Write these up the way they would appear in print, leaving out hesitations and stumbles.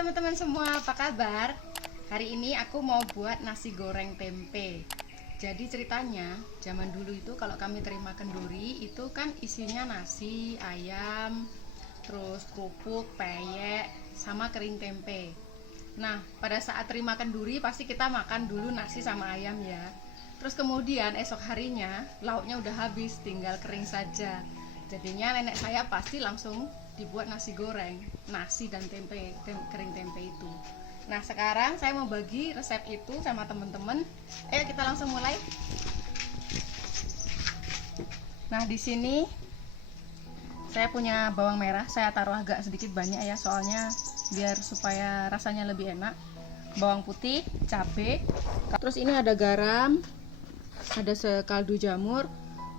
teman-teman semua, apa kabar? Hari ini aku mau buat nasi goreng tempe. Jadi ceritanya, zaman dulu itu kalau kami terima kenduri itu kan isinya nasi, ayam, terus kerupuk, peyek, sama kering tempe. Nah, pada saat terima kenduri pasti kita makan dulu nasi sama ayam ya. Terus kemudian esok harinya lauknya udah habis, tinggal kering saja. Jadinya nenek saya pasti langsung dibuat nasi goreng, nasi dan tempe, kering tempe itu. Nah, sekarang saya mau bagi resep itu sama teman-teman. Ayo kita langsung mulai. Nah, di sini saya punya bawang merah, saya taruh agak sedikit banyak ya, soalnya biar supaya rasanya lebih enak. Bawang putih, cabai, terus ini ada garam, ada sekaldu jamur,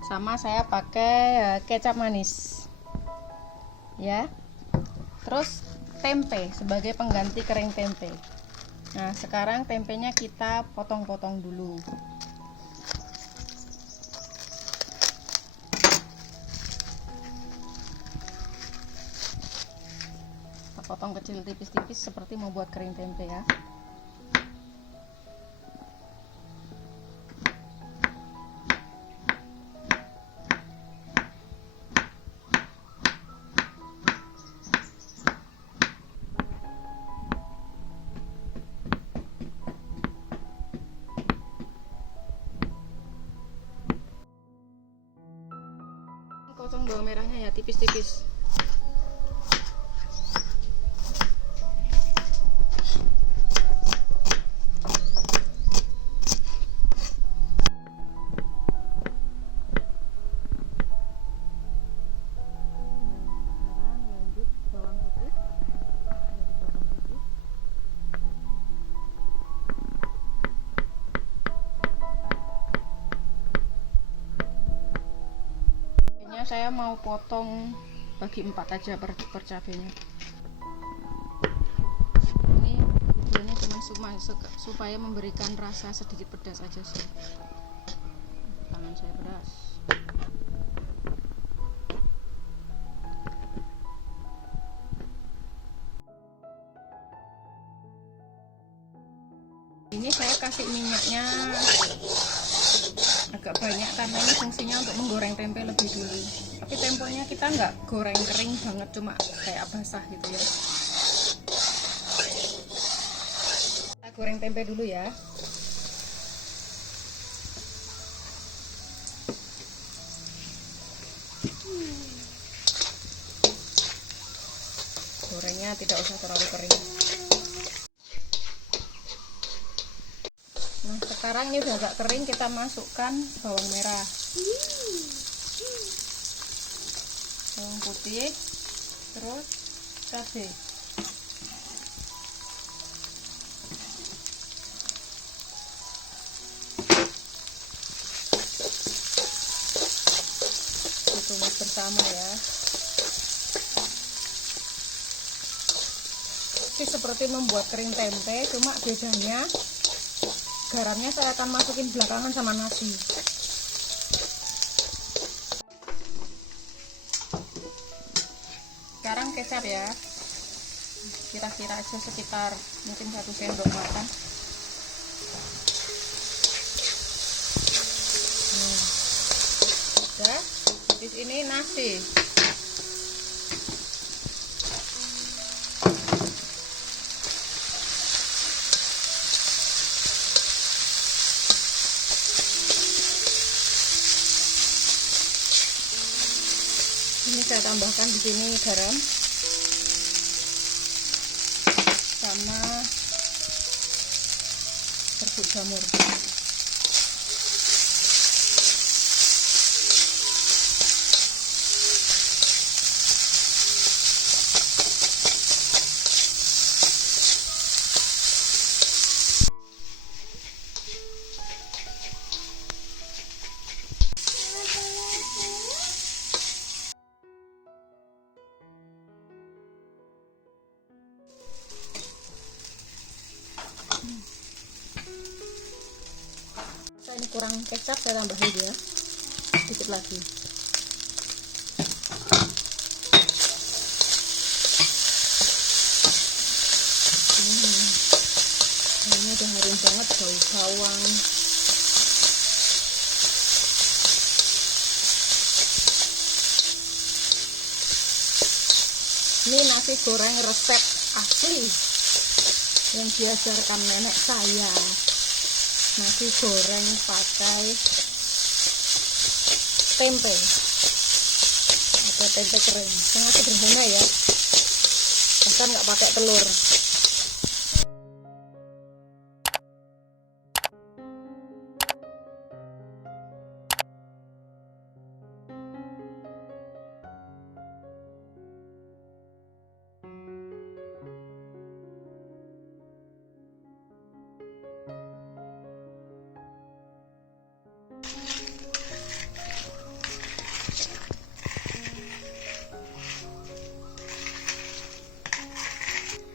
sama saya pakai kecap manis ya. Terus tempe sebagai pengganti kering tempe. Nah, sekarang tempenya kita potong-potong dulu. Kita potong kecil tipis-tipis seperti mau buat kering tempe ya. Potong bawang merahnya ya tipis-tipis. Saya mau potong bagi 4 aja per cabenya. Ini tujuannya cuma supaya memberikan rasa sedikit pedas aja sih. Tangan saya pedas. Ini saya kasih minyaknya agak banyak karena ini fungsinya untuk menggoreng tempe lebih dulu. Tapi tempenya kita nggak goreng kering banget, cuma kayak basah gitu ya. Kita goreng tempe dulu ya. Gorengnya tidak usah terlalu kering. Nah, sekarang ini udah agak kering, kita masukkan bawang merah, bawang putih, terus cabai. Ditumis bersama ya. Ini seperti membuat kering tempe, cuma bedanya garamnya saya akan masukin belakangan sama nasi. Sekarang kecap ya, kira-kira aja sekitar mungkin 1 sendok makan. Udah, habis ini nasi. Ini saya tambahkan di sini garam sama serbuk jamur. Ini kurang kecap, saya tambahin ya sedikit lagi. bawang. Ini nasi goreng resep asli yang diajarkan nenek saya. Nasi goreng pakai tempe atau tempe kering. Sangat sederhana ya, bahkan nggak pakai telur.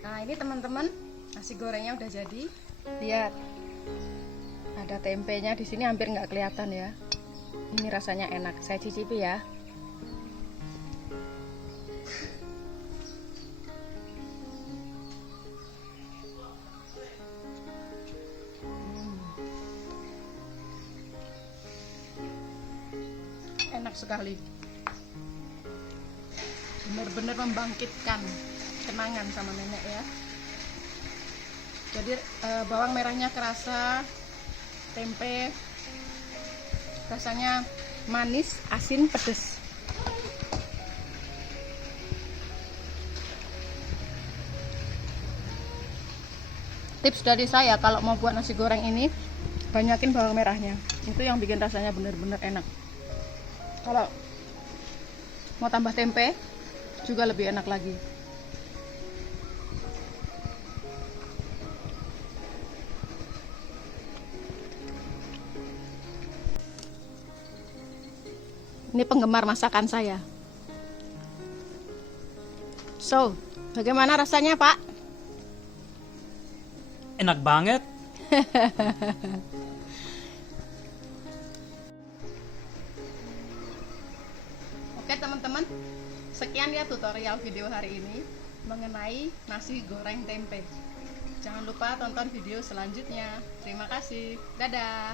Nah, ini teman-teman, nasi gorengnya udah jadi. Lihat, ada tempenya di sini, hampir nggak kelihatan ya. Ini rasanya enak, saya cicipi ya. Enak sekali, benar-benar membangkitkan kenangan sama nenek ya. Jadi bawang merahnya kerasa, tempe rasanya manis, asin, pedas. Tips dari saya kalau mau buat nasi goreng ini, banyakin bawang merahnya. Itu yang bikin rasanya benar-benar enak. Kalau mau tambah tempe juga lebih enak lagi. Ini penggemar masakan saya. So, bagaimana rasanya, Pak? Enak banget. Oke teman-teman, sekian ya tutorial video hari ini mengenai nasi goreng tempe. Jangan lupa tonton video selanjutnya. Terima kasih. Dadah.